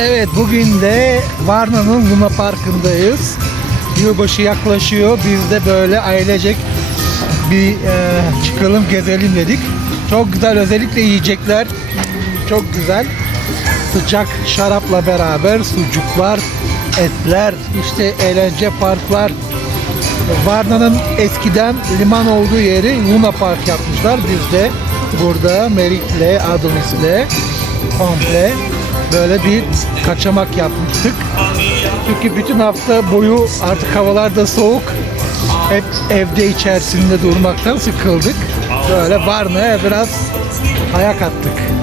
Evet bugün de Varna'nın Luna Parkı'ndayız. Yılbaşı yaklaşıyor. Biz de böyle ailecek bir e, çıkalım gezelim dedik. Çok güzel özellikle yiyecekler çok güzel. Sıcak şarapla beraber sucuklar, etler, işte eğlence parklar. Varna'nın eskiden liman olduğu yeri Luna Park yapmışlar. Biz de burada Merik'le, Adonis'le komple böyle bir kaçamak yapmıştık. Çünkü bütün hafta boyu artık havalar da soğuk. Hep evde içerisinde durmaktan sıkıldık. Böyle Varna'ya biraz ayak attık.